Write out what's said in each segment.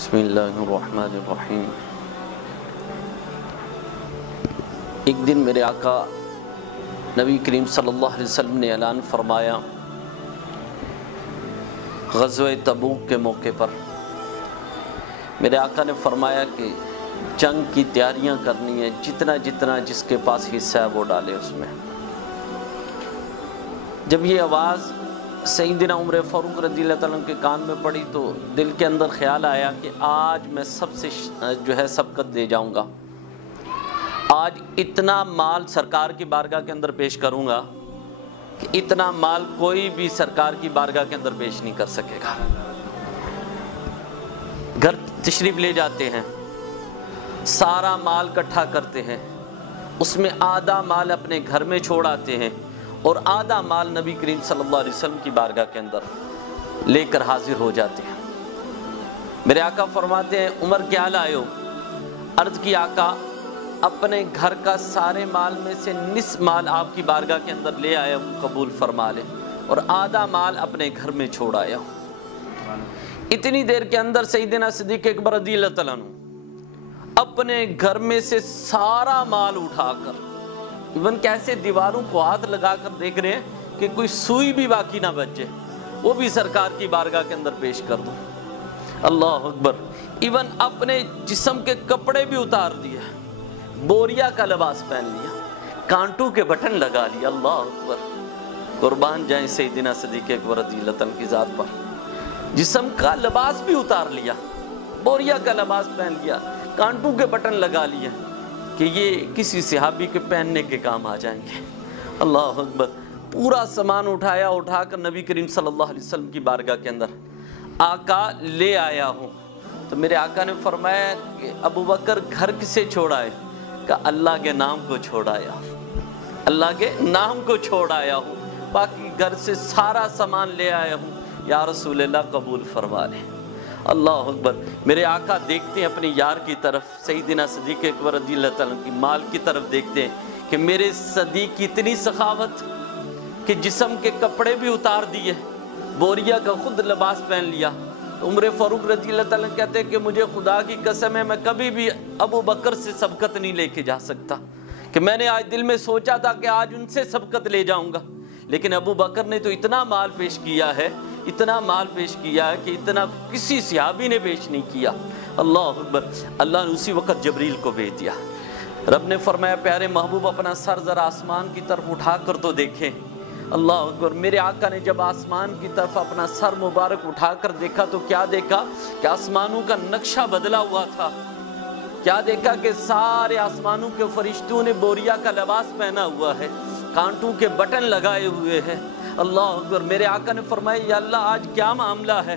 بسم اللہ الرحمن الرحیم۔ ایک دن میرے آقا نبی کریم صلی اللہ علیہ وسلم نے اعلان فرمایا، غزوہ تبوک کے موقع پر میرے آقا نے فرمایا کہ جنگ کی تیاریاں کرنی ہے، جتنا جس کے پاس حصہ ہے وہ ڈالے اس میں۔ جب یہ آواز سیدنا عمر فاروق رضی اللہ تعالیٰ عنہ کے کان میں پڑی تو دل کے اندر خیال آیا کہ آج میں سب سے سبقت دے جاؤں گا، آج اتنا مال سرکار کی بارگاہ کے اندر پیش کروں گا کہ اتنا مال کوئی بھی سرکار کی بارگاہ کے اندر پیش نہیں کر سکے گا۔ گھر تشریف لے جاتے ہیں، سارا مال اکٹھا کرتے ہیں، اس میں آدھا مال اپنے گھر میں چھوڑ آتے ہیں اور آدھا مال نبی کریم صلی اللہ علیہ وسلم کی بارگاہ کے اندر لے کر حاضر ہو جاتے ہیں۔ میرے آقا فرماتے ہیں، عمر کیا لائے ہو؟ عرض کی آقا اپنے گھر کا سارے مال میں سے نصف مال آپ کی بارگاہ کے اندر لے آیا ہوں، قبول فرما لے، اور آدھا مال اپنے گھر میں چھوڑ آیا ہوں۔ اتنی دیر کے اندر سیدنا صدیق اکبر رضی اللہ تعالیٰ عنہ اپنے گھر میں سے سارا مال اٹھا کر ایون کیسے دیواروں کو ہاتھ لگا کر دیکھ رہے ہیں کہ کوئی سوئی بھی باقی نہ بچے، وہ بھی سرکار کی بارگاہ کے اندر پیش کر دوں۔ اللہ اکبر۔ ایون اپنے جسم کے کپڑے بھی اتار دیا، بوریا کا لباس پہن لیا، کانٹوں کے بٹن لگا لیا۔ اللہ اکبر۔ قربان جائیں سیدنا صدیق اکبر رضی اللہ عنہ کی ذات پر۔ جسم کا لباس بھی اتار لیا، بوریا کا لباس پہن لیا، کانٹوں کے بٹن لگا لیے کہ یہ کسی صحابی کے پہننے کے کام آ جائیں گے۔ اللہ اکبر۔ پورا سامان اٹھا کر نبی کریم صلی اللہ علیہ وسلم کی بارگاہ کے اندر آقا لے آیا ہوں۔ تو میرے آقا نے فرمایا کہ ابو بکر گھر کسے چھوڑا ہے؟ کہ اللہ کے نام کو چھوڑایا ہوں، اللہ کے نام کو چھوڑایا ہوں، باقی گھر سے سارا سامان لے آیا ہوں، یا رسول اللہ قبول فرما لیں۔ اللہ اکبر۔ میرے آقا دیکھتے ہیں اپنے یار کی طرف، سیدنا صدیق اکبر رضی اللہ تعالیٰ کی مال کی طرف دیکھتے ہیں کہ میرے صدیق کی اتنی سخاوت کہ جسم کے کپڑے بھی اتار دیے، بوریا کا خود لباس پہن لیا۔ عمر فاروق رضی اللہ تعالیٰ کہتے ہیں کہ مجھے خدا کی قسم ہے میں کبھی بھی ابو بکر سے سبقت نہیں لے کے جا سکتا، کہ میں نے آج دل میں سوچا تھا کہ آج ان سے سبقت لے جاؤں گا، لیکن ابو بکر نے تو اتنا مال پیش کیا ہے، اتنا مال پیش کیا ہے کہ اتنا کسی صحابی نے پیش نہیں کیا۔ اللہ اکبر۔ اللہ نے اسی وقت جبریل کو بھیج دیا۔ رب نے فرمایا پیارے محبوب اپنا سر ذرا آسمان کی طرف اٹھا کر تو دیکھیں۔ اللہ اکبر۔ میرے آقا نے جب آسمان کی طرف اپنا سر مبارک اٹھا کر دیکھا تو کیا دیکھا کہ آسمانوں کا نقشہ بدلا ہوا تھا۔ کیا دیکھا کہ سارے آسمانوں کے فرشتوں نے بوریا کا لباس پہنا ہوا ہے، کانٹوں کے بٹن لگائے ہوئے ہیں۔ اللہ اکبر۔ میرے آقا نے فرمایا یا اللہ آج کیا معاملہ ہے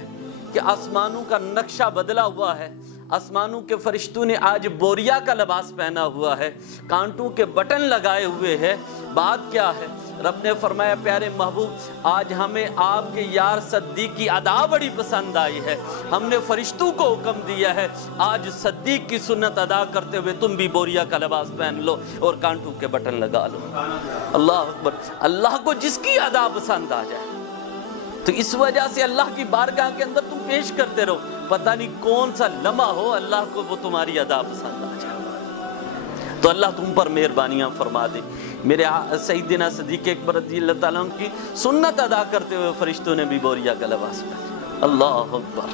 کہ آسمانوں کا نقشہ بدلا ہوا ہے، آسمانوں کے فرشتوں نے آج بوریا کا لباس پہنا ہوا ہے، کانٹوں کے بٹن لگائے ہوئے ہیں، بات کیا ہے؟ رب نے فرمایا پیارے محبوب آج ہمیں آپ کے یار صدیق کی ادا بڑی پسند آئی ہے، ہم نے فرشتوں کو حکم دیا ہے آج صدیق کی سنت ادا کرتے ہوئے تم بھی بوریا کا لباس پہن لو اور کانٹوں کے بٹن لگا لو۔ اللہ اکبر۔ اللہ کو جس کی ادا پسند آ جائے تو اس وجہ سے اللہ کی بارگاہ کے اندر تم پیش کرتے رہو، پتہ نہیں کون سا لمحہ ہو اللہ کو وہ تمہاری ادا پسند آ جائے تو اللہ تم پر مہربانیاں فرما دے۔ میرے سیدنا صدیق اکبر رضی اللہ تعالیٰ کی سنت ادا کرتے ہوئے فرشتوں نے بھی بوریا کا لباس پہنا۔ اللہ اکبر۔